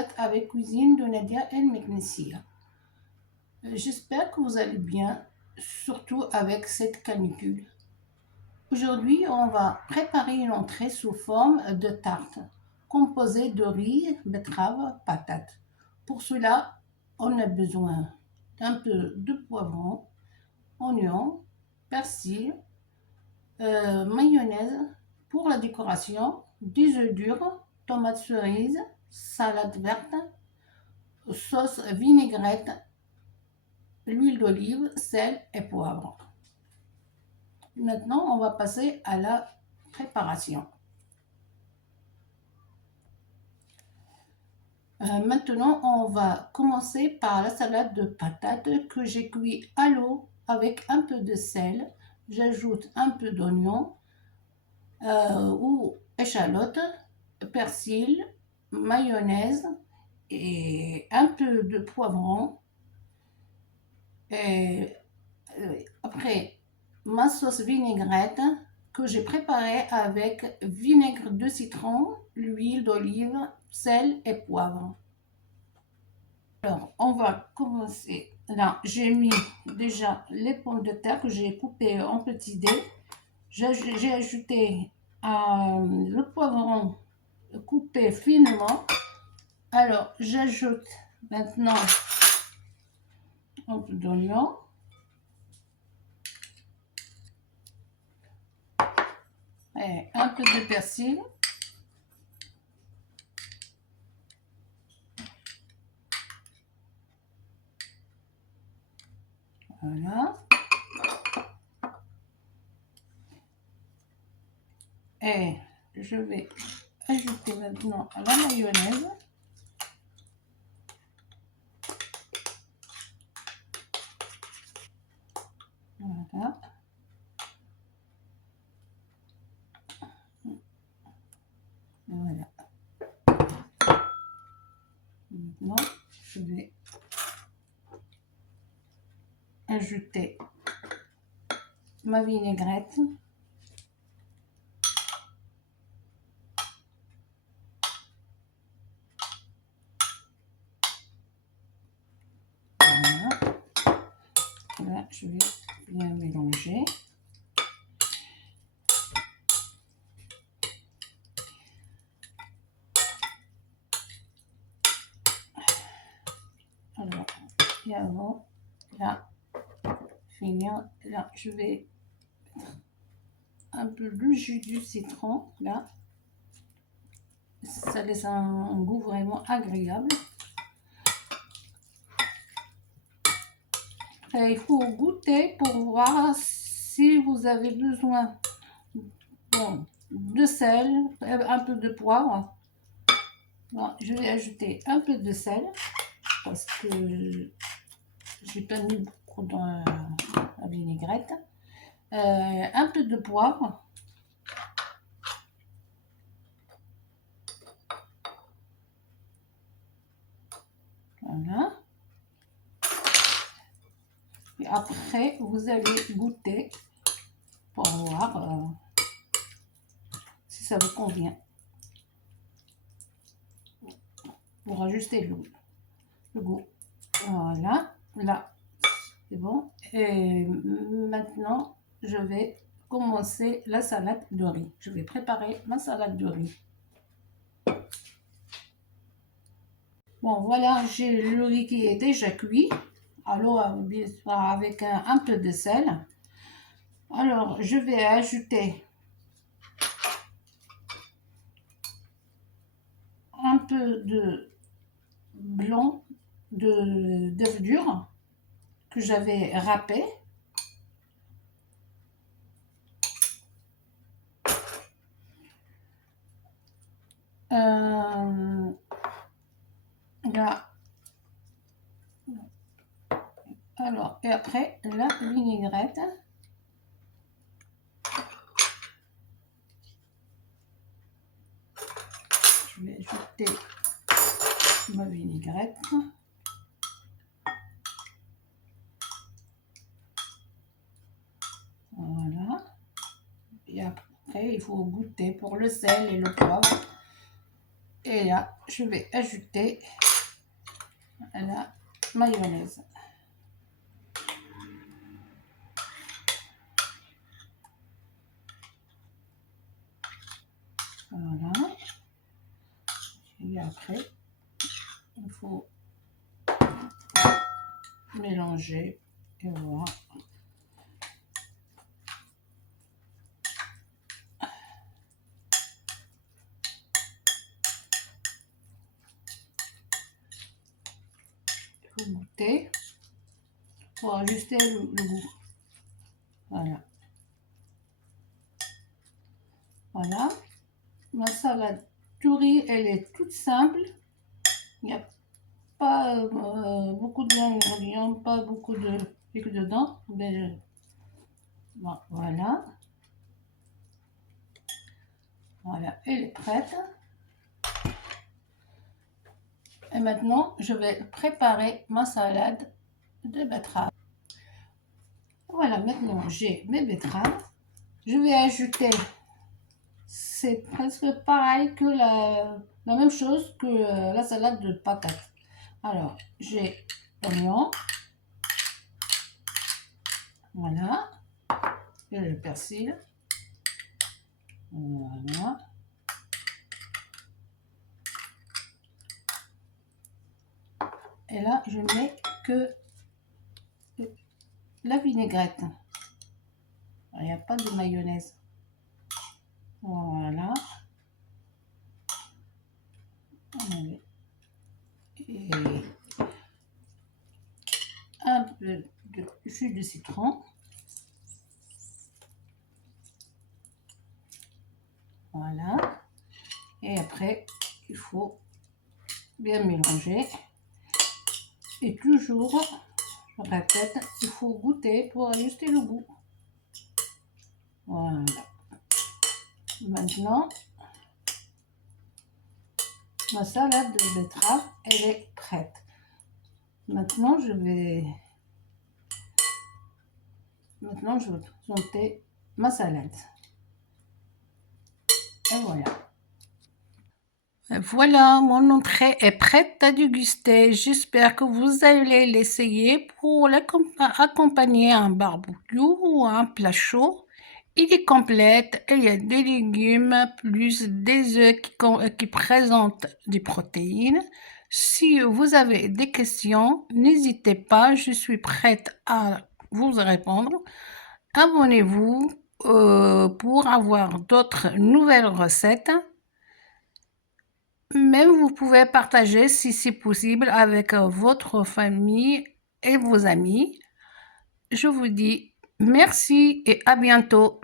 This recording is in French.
êtes avec Cuisine de Nadia El Meknessia. J'espère que vous allez bien, surtout avec cette canicule. Aujourd'hui, on va préparer une entrée sous forme de tarte, composée de riz, betterave, patates. Pour cela, on a besoin d'un peu de poivron, oignon, persil, mayonnaise pour la décoration, des œufs durs, tomates cerises, salade verte, sauce vinaigrette, l'huile d'olive, sel et poivre. Maintenant, on va passer à la préparation. Maintenant, on va commencer par la salade de patates que j'ai cuit à l'eau avec un peu de sel. J'ajoute un peu d'oignon ou échalote, persil, mayonnaise et un peu de poivron. Et après, ma sauce vinaigrette que j'ai préparée avec vinaigre de citron, l'huile d'olive, sel et poivre. Alors, on va commencer. Là, j'ai mis déjà les pommes de terre que j'ai coupées en petits dés. J'ai ajouté le poivron coupé finement. Alors, j'ajoute maintenant un peu d'oignon. Et un peu de persil. Voilà. Et je vais ajouter maintenant la mayonnaise. Voilà. Voilà. Maintenant, je vais ajouter ma vinaigrette. Voilà. Là, je vais bien mélanger. Alors, et avant, là, finir, là, je vais mettre un peu de jus du citron, là. Ça laisse un goût vraiment agréable. Et il faut goûter pour voir si vous avez besoin de sel, un peu de poivre. Bon, je vais ajouter un peu de sel parce que j'ai pas mis beaucoup dans la vinaigrette. Un peu de poivre. Voilà. Et après, vous allez goûter pour voir si ça vous convient. Pour ajuster le goût. Voilà. Là, c'est bon. Et maintenant, je vais commencer la salade de riz. Je vais préparer ma salade de riz. Bon, voilà, j'ai le riz qui est déjà cuit. Alors, bien sûr, avec un peu de sel. Alors, je vais ajouter un peu de blanc d'œuf dur que j'avais râpé. Là. Alors, et après, la vinaigrette. Je vais ajouter ma vinaigrette. Voilà. Et après, il faut goûter pour le sel et le poivre. Et là, je vais ajouter la mayonnaise. Voilà. Et après, il faut mélanger. Et voilà. Il faut goûter pour ajuster le goût. Voilà. Voilà. Ma salade curry, elle est toute simple. Il n'y a pas beaucoup d'ingrédients, pas beaucoup de trucs dedans. Mais, bon, voilà. Voilà, elle est prête. Et maintenant, je vais préparer ma salade de betterave. Voilà, maintenant j'ai mes betteraves. Je vais ajouter, c'est presque pareil que la même chose que la salade de patates. Alors, j'ai l'oignon. Voilà. Et le persil. Voilà. Et là, je mets que la vinaigrette. Il n'y a pas de mayonnaise. Voilà. Et un peu de jus de citron. Voilà. Et après, il faut bien mélanger. Et toujours, je répète, il faut goûter pour ajuster le goût. Voilà. Maintenant, ma salade de betterave, elle est prête. Maintenant, je vais monter ma salade. Et voilà. Voilà, mon entrée est prête à déguster. J'espère que vous allez l'essayer pour accompagner un barbecue ou un plat chaud. Il est complète, il y a des légumes plus des œufs qui présentent des protéines. Si vous avez des questions, n'hésitez pas, je suis prête à vous répondre. Abonnez-vous pour avoir d'autres nouvelles recettes. Même vous pouvez partager si c'est possible avec votre famille et vos amis. Je vous dis merci et à bientôt.